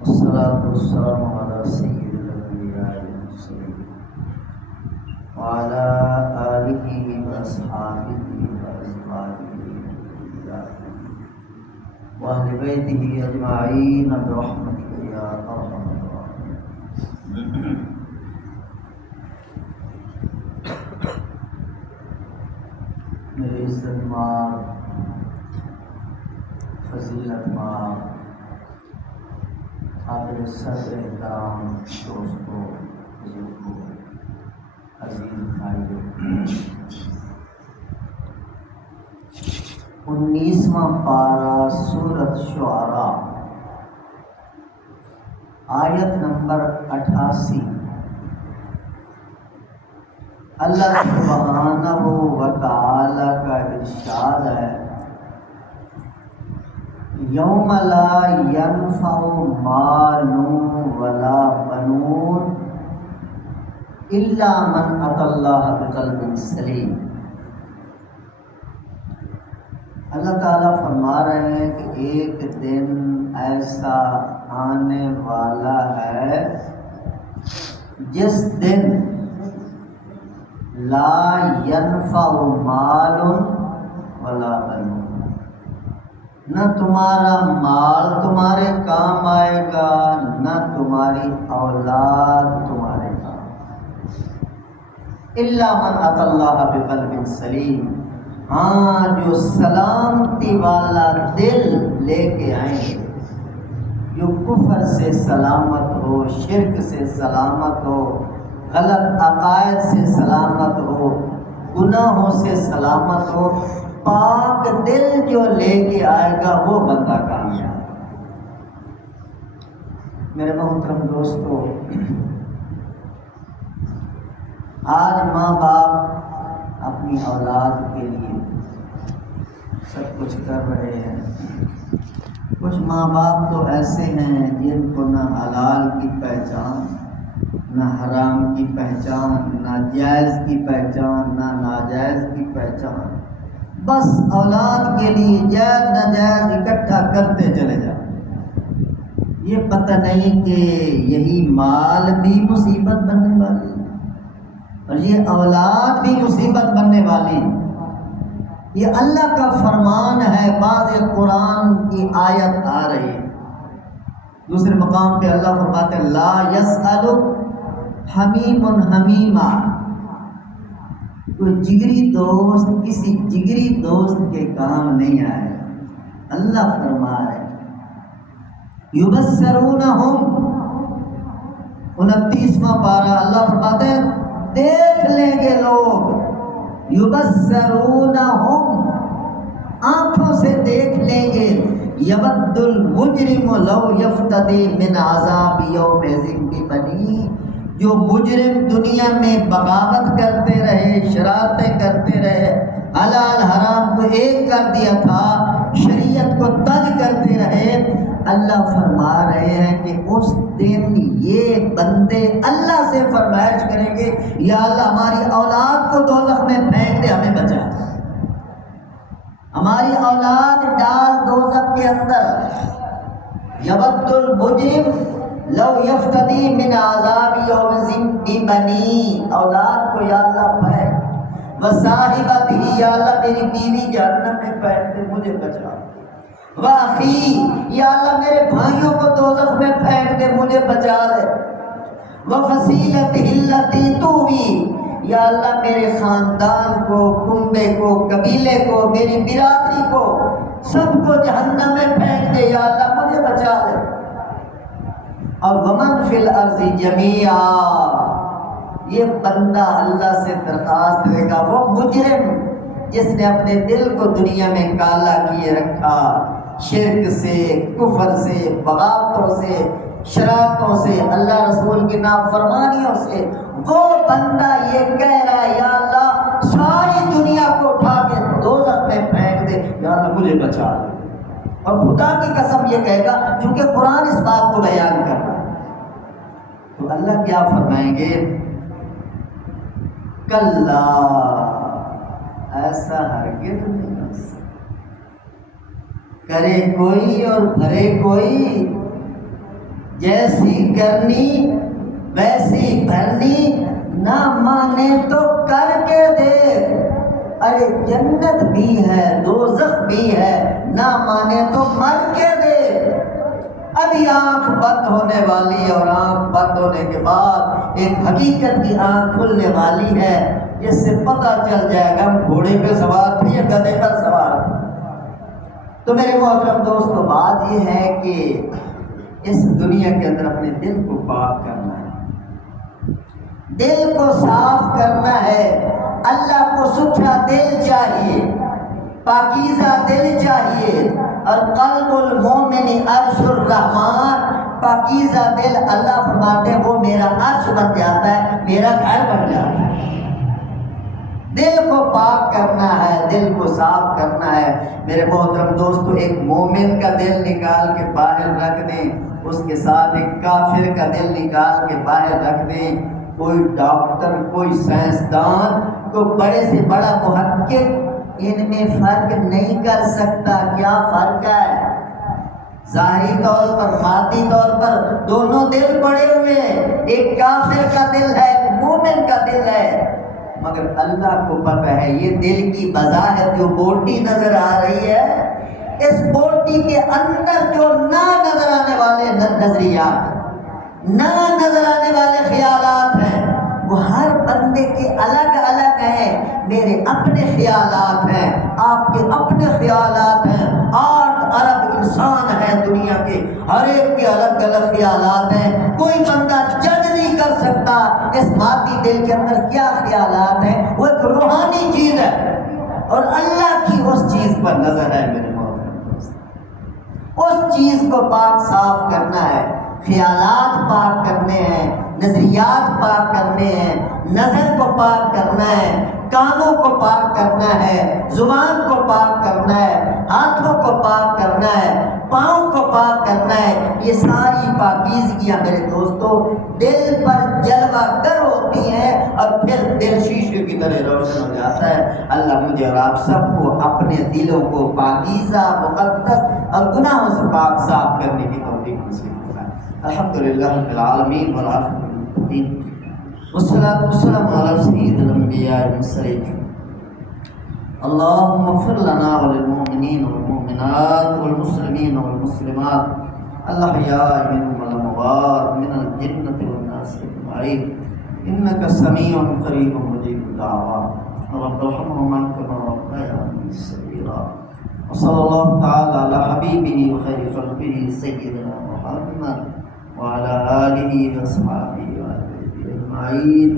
والصلاة والسلام على سيد الأنبياء والمرسلين وعلى آله وأصحابه وأزواجه وأهل بيته أجمعين برحمتك يا أرحم الراحمين. میرے عزت مار فضیلت مار حاضر صدر احترام دوستوں بزرگوں عزیز بھائیوں، 19واں پارہ سورۃ شعراء آیت نمبر 88۔ اللہ سبحانہ و تعالی کا ارشاد ہے، یوم لا ینفع مال ولا بنون الا من اتی اللہ بقلب سلیم۔ اللہ تعالیٰ فرما رہے ہیں کہ ایک دن ایسا آنے والا ہے جس دن لا ینفع مال ولا بنون، نہ تمہارا مال تمہارے کام آئے گا، نہ تمہاری اولاد تمہارے کام، الا من اتی اللہ بقلب سلیم، ہاں جو سلامتی والا دل لے کے آئیں گے، جو کفر سے سلامت ہو، شرک سے سلامت ہو، غلط عقائد سے سلامت ہو، گناہوں سے سلامت ہو، پاک دل جو لے کے آئے گا وہ بندہ کامیاب۔ میرے محترم دوستو، آج ماں باپ اپنی اولاد کے لیے سب کچھ کر رہے ہیں۔ کچھ ماں باپ تو ایسے ہیں جن کو نہ حلال کی پہچان، نہ حرام کی پہچان، نہ جائز کی پہچان، نہ ناجائز کی پہچان، بس اولاد کے لیے جائز ناجائز اکٹھا کرتے چلے جائیں۔ یہ پتہ نہیں کہ یہی مال بھی مصیبت بننے والی اور یہ اولاد بھی مصیبت بننے والی۔ یہ اللہ کا فرمان ہے، بعض قرآن کی آیت آ رہی ہے، دوسرے مقام پہ اللہ فرماتے ہیں لا یسأل حمیم حمیما، کوئی جگری دوست کسی جگری دوست کے کام نہیں آئے۔ اللہ فرما رہے یبصرونہم، 29واں پارہ اللہ فرماتے ہیں دیکھ لیں گے لوگ، یبصرونہم، آنکھوں سے دیکھ لیں گے، یود المجرم لو یفتدی من عذاب یومئذ ببنیہ، جو مجرم دنیا میں بغاوت کرتے رہے، شرارتیں کرتے رہے، حلال حرام کو ایک کر دیا تھا، شریعت کو ترک کرتے رہے، اللہ فرما رہے ہیں کہ اس دن یہ بندے اللہ سے فرمائش کریں گے یا اللہ ہماری اولاد کو دوزخ میں پھینک دے، ہمیں بچا، ہماری اولاد ڈال دوزخ کے اندر۔ یود المجرم لو یفتدی من عذاب یومئذ ببنی، اولاد کو یا اللہ پھینک، وصاحبتہ، یا اللہ میری بیوی جہنم میں پھینک دے مجھے بچا، واخی، یا اللہ میرے بھائیوں کو دوزخ میں پھینک دے مجھے بچا دے، وفصیلتہ التی تؤوی، یا اللہ میرے خاندان کو، کنبے کو، قبیلے کو، میری برادری کو، سب کو جہنم میں پھینک دے یا اللہ مجھے بچا دے۔ اور ومن فی الارض جمیعا، یہ بندہ اللہ سے درخواست کرے گا، وہ مجرم جس نے اپنے دل کو دنیا میں کالا کیے رکھا، شرک سے، کفر سے، بغاوتوں سے، شرارتوں سے، اللہ رسول کی نافرمانیوں سے، وہ بندہ یہ کہہ رہا ہے یا اللہ ساری دنیا کو اٹھا کے دوزخ میں پھینک دے یا اللہ مجھے بچا دے۔ اور خدا کی قسم یہ کہے گا کیونکہ قرآن اس بات کو بیان کر رہا ہے، تو اللہ کیا فرمائیں گے؟ کلا، ایسا ہرگز نہیں ہو سکتا، کرے کوئی اور بھرے کوئی، جیسی کرنی ویسی بھرنی، نہ مانے تو کر کے دیکھ، ارے جنت بھی ہے دوزخ بھی ہے، نہ مانے تو مر کے دیکھ۔ ابھی آنکھ بند ہونے والی ہے، اور آنکھ بند ہونے کے بعد ایک حقیقت کی آنکھ کھلنے والی ہے، جس سے پتہ چل جائے گا ہم گھوڑے پہ سوار تھے یا گدھے پر سوار تھے۔ تو میرے محترم دوستو، بات یہ ہے کہ اس دنیا کے اندر اپنے دل کو پاک کرنا ہے، دل کو صاف کرنا ہے۔ اللہ کو ستھرا دل چاہیے، پاکیزہ دل چاہیے، اور قلب المومن عرش الرحمن، پاکیزہ دل اللہ فرماتے ہیں وہ میرا عرش بن جاتا ہے، میرا گھر بن جاتا ہے۔ دل کو پاک کرنا ہے، دل کو صاف کرنا ہے۔ میرے محترم دوستو، ایک مومن کا دل نکال کے باہر رکھ دیں، اس کے ساتھ ایک کافر کا دل نکال کے باہر رکھ دیں، کوئی ڈاکٹر، کوئی سائنسدان، کوئی بڑے سے بڑا محقق ان میں فرق نہیں کر سکتا۔ کیا فرق ہے؟ ظاہری طور پر، مادی طور پر دونوں دل پڑے ہوئے ہیں، ایک کافر کا دل ہے، ایک مومن کا دل ہے، مگر اللہ کو پتہ ہے یہ دل کی بظاہر جو بوٹی نظر آ رہی ہے، اس بوٹی کے اندر جو نہ نظر آنے والے نظریات، نہ نظر آنے والے خیالات ہیں، وہ ہر بندے کے الگ الگ ہیں۔ میرے اپنے خیالات ہیں، آپ کے اپنے خیالات ہیں، 8 ارب انسان ہیں دنیا کے، ہر ایک کے الگ الگ خیالات ہیں۔ کوئی بندہ جج نہیں کر سکتا اس مادی دل کے اندر کیا خیالات ہیں، وہ ایک روحانی چیز ہے، اور اللہ کی اس چیز پر نظر ہے۔ میرے اس چیز کو پاک صاف کرنا ہے، خیالات پاک کرنے ہیں، نظریات پاک کرنے ہیں، نظر کو پاک کرنا ہے، کانوں کو پاک کرنا ہے، زبان کو پاک کرنا ہے، ہاتھوں کو پاک کرنا ہے، پاؤں کو پاک کرنا ہے۔ یہ ساری پاکیزگیاں میرے دوستو دل پر جلوہ گر ہوتی ہیں، اور پھر دل شیشے کی طرح روشن ہو جاتا ہے۔ اللہ مجھے اور آپ سب کو اپنے دلوں کو پاکیزہ، مقدس اور گناہوں سے پاک صاف کرنے کی توفیق نصیب فرمائے۔ الحمدللہ رب العالمین والعاقبۃ للمتقین، والصلاۃ والسلام علی سید الانبیاء والمرسلین۔ اللهم اغفر لنا وللمؤمنین والمؤمنات والمسلمین والمسلمات الاحیاء منهم والاموات من الجنة والناس اجمعین، انك سمیع قریب مجیب الدعوات، رب ارحمهما كما ربياني صغيرا۔ وصلی اللہ تعالی علی حبیبہ وخیر خلقہ سیدنا محمد وعلی آلہ واصحابہ اجمعین۔